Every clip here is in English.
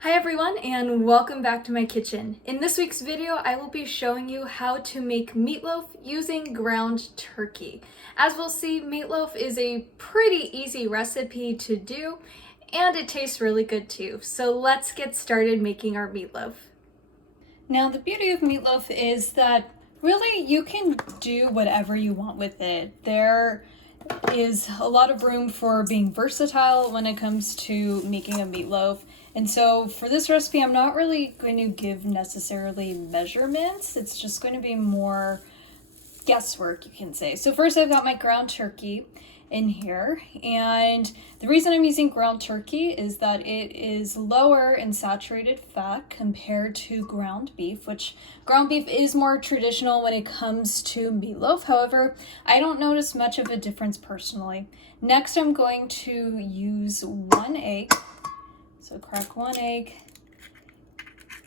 Hi everyone and welcome back to my kitchen. In this week's video, I will be showing you how to make meatloaf using ground turkey. As we'll see, meatloaf is a pretty easy recipe to do and it tastes really good too. So let's get started making our meatloaf. Now the beauty of meatloaf is that really you can do whatever you want with it. There is a lot of room for being versatile when it comes to making a meatloaf. And so for this recipe, I'm not really going to give necessarily measurements. It's just going to be more guesswork, you can say. So first I've got my ground turkey in here, and the reason I'm using ground turkey is that it is lower in saturated fat compared to ground beef, which ground beef is more traditional when it comes to meatloaf. However, I don't notice much of a difference personally. Next, I'm going to use 1 egg. So crack 1 egg.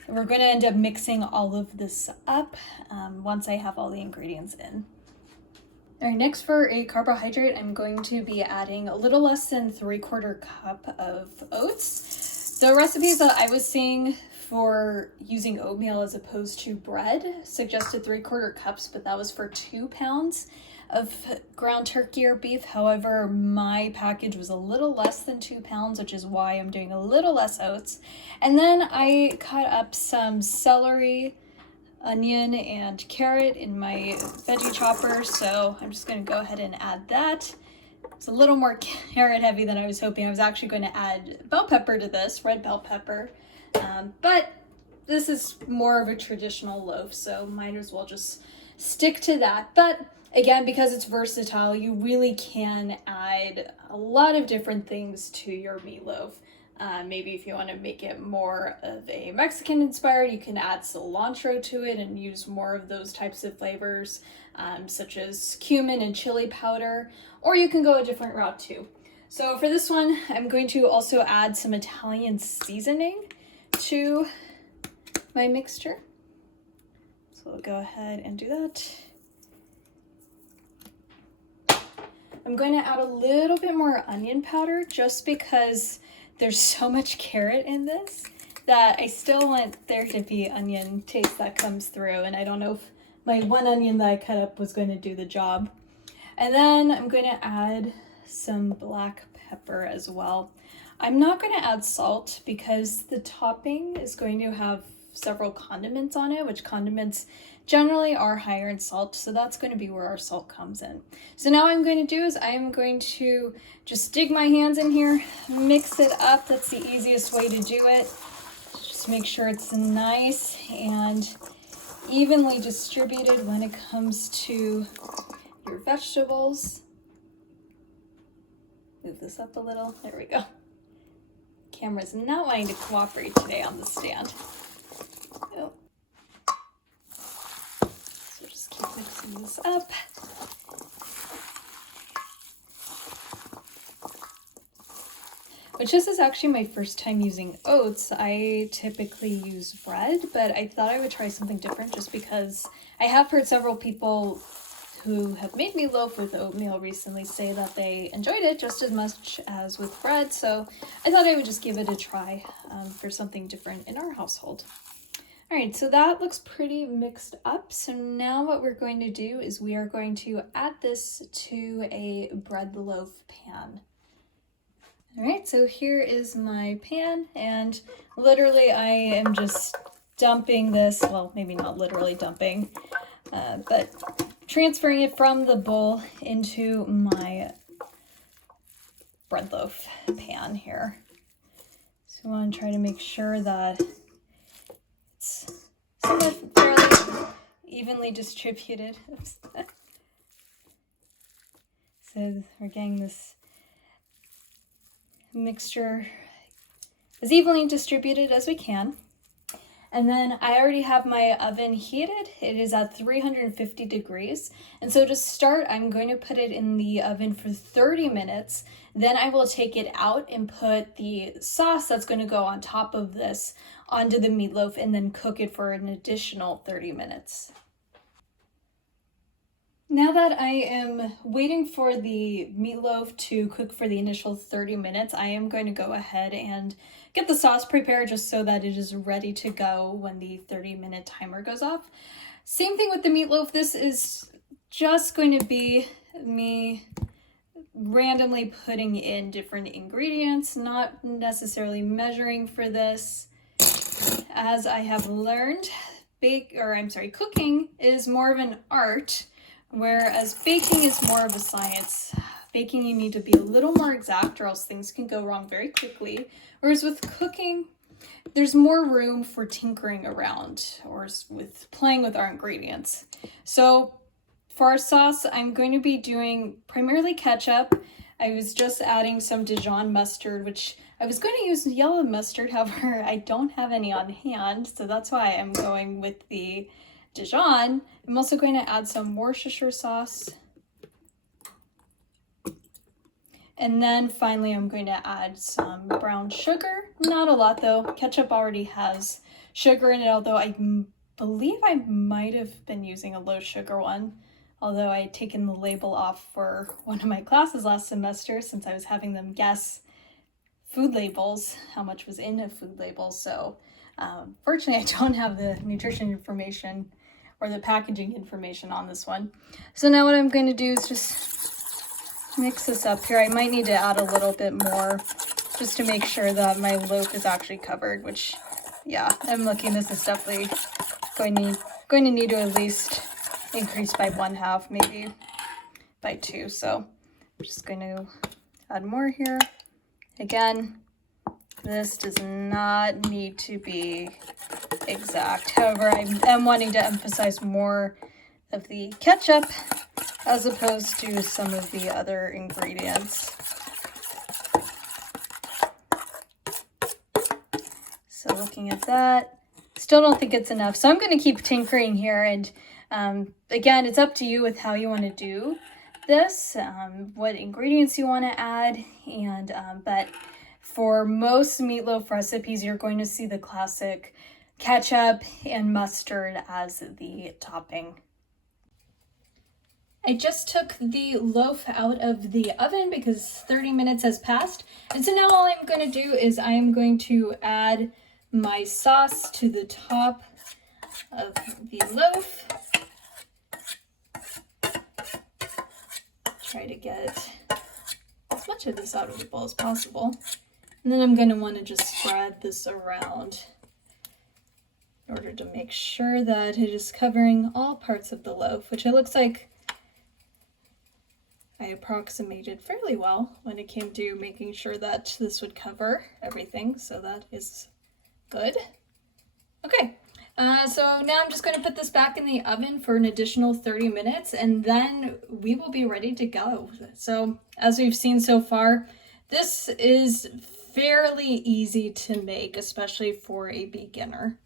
We're going to end up mixing all of this up once I have all the ingredients in. All right, next for a carbohydrate, I'm going to be adding a little less than 3/4 cup of oats. The recipes that I was seeing for using oatmeal as opposed to bread suggested 3/4 cups, but that was for 2 pounds of ground turkey or beef. However, my package was a little less than 2 pounds, which is why I'm doing a little less oats. And then I cut up some celery, onion, and carrot in my veggie chopper, so I'm just going to go ahead and add that. It's a little more carrot heavy than I was hoping. I was actually going to add bell pepper to this, red bell pepper, but this is more of a traditional loaf, so might as well just stick to that. But again, because it's versatile, you really can add a lot of different things to your meatloaf. Maybe if you want to make it more of a Mexican inspired, you can add cilantro to it and use more of those types of flavors, such as cumin and chili powder, or you can go a different route too. So for this one, I'm going to also add some Italian seasoning to my mixture. So we'll go ahead and do that. I'm going to add a little bit more onion powder just because there's so much carrot in this that I still want there to be onion taste that comes through, and I don't know if my 1 onion that I cut up was going to do the job. And then I'm going to add some black pepper as well. I'm not going to add salt because the topping is going to have several condiments on it, which condiments generally are higher in salt, so that's going to be where our salt comes in. So now what I'm going to do is I am going to just dig my hands in here, mix it up. That's the easiest way to do it. Just make sure it's nice and evenly distributed when it comes to your vegetables. Move this up a little. There we go. Camera's not wanting to cooperate today on the stand. Oh. So just keep mixing this up. Which this is actually my first time using oats. I typically use bread, but I thought I would try something different just because I have heard several people who have made meatloaf with oatmeal recently say that they enjoyed it just as much as with bread. So I thought I would just give it a try for something different in our household. All right, so that looks pretty mixed up. So now what we're going to do is we are going to add this to a bread loaf pan. All right, so here is my pan, and literally I am just dumping this, well, maybe not literally dumping, but transferring it from the bowl into my bread loaf pan here. So I want to try to make sure that it's somewhat fairly evenly distributed. So we're getting this mixture as evenly distributed as we can. And then I already have my oven heated. It is at 350 degrees. And so to start, I'm going to put it in the oven for 30 minutes. Then I will take it out and put the sauce that's going to go on top of this onto the meatloaf and then cook it for an additional 30 minutes. Now that I am waiting for the meatloaf to cook for the initial 30 minutes, I am going to go ahead and get the sauce prepared just so that it is ready to go when the 30-minute timer goes off. Same thing with the meatloaf. This is just going to be me randomly putting in different ingredients, not necessarily measuring for this. As I have learned, cooking is more of an art, whereas baking is more of a science. Baking, you need to be a little more exact or else things can go wrong very quickly. Whereas with cooking, there's more room for tinkering around or with playing with our ingredients. So for our sauce, I'm going to be doing primarily ketchup. I was just adding some Dijon mustard, which I was going to use yellow mustard. However, I don't have any on hand, so that's why I'm going with the Dijon. I'm also going to add some Worcestershire sauce. And then finally, I'm going to add some brown sugar. Not a lot though. Ketchup already has sugar in it, although I believe I might have been using a low sugar one. Although I had taken the label off for one of my classes last semester since I was having them guess food labels, how much was in a food label. So fortunately, I don't have the nutrition information or the packaging information on this one. So now what I'm going to do is just mix this up here. I might need to add a little bit more just to make sure that my loaf is actually covered, which, yeah, I'm looking, this is definitely going to need to at least increase by 1/2, maybe by 2. So I'm just going to add more here. Again, this does not need to be exact. However, I am wanting to emphasize more of the ketchup as opposed to some of the other ingredients. So looking at that, still don't think it's enough. So I'm going to keep tinkering here, and again, it's up to you with how you want to do this, what ingredients you want to add, and but for most meatloaf recipes, you're going to see the classic ketchup and mustard as the topping. I just took the loaf out of the oven because 30 minutes has passed, and so now all I'm going to do is I'm going to add my sauce to the top of the loaf. Try to get as much of this out of the bowl as possible. And then I'm going to want to just spread this around in order to make sure that it is covering all parts of the loaf, which it looks like I approximated fairly well when it came to making sure that this would cover everything, so that is good. Okay, so now I'm just going to put this back in the oven for an additional 30 minutes, and then we will be ready to go. So as we've seen so far, this is fairly easy to make, especially for a beginner.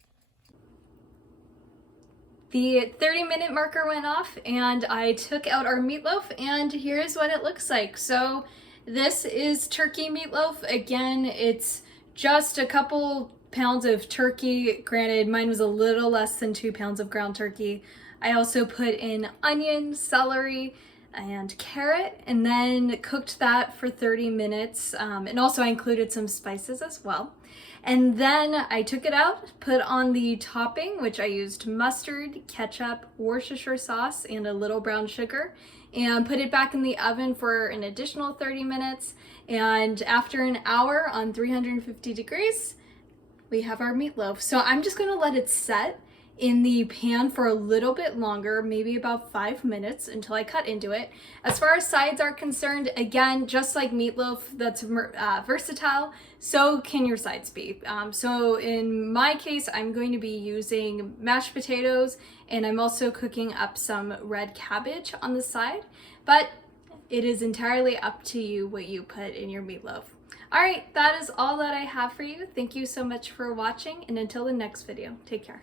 The 30-minute marker went off and I took out our meatloaf, and here's what it looks like. So this is turkey meatloaf. Again, it's just a couple pounds of turkey. Granted, mine was a little less than 2 pounds of ground turkey. I also put in onion, celery, and carrot, and then cooked that for 30 minutes. And also I included some spices as well. And then I took it out, put on the topping, which I used mustard, ketchup, Worcestershire sauce, and a little brown sugar, and put it back in the oven for an additional 30 minutes. And after an hour on 350 degrees, we have our meatloaf. So I'm just gonna let it set in the pan for a little bit longer, maybe about 5 minutes, until I cut into it. As far as sides are concerned, again, just like meatloaf that's versatile, so can your sides be. So in my case, I'm going to be using mashed potatoes, and I'm also cooking up some red cabbage on the side, but it is entirely up to you what you put in your meatloaf. All right, that is all that I have for you. Thank you so much for watching, and until the next video, take care.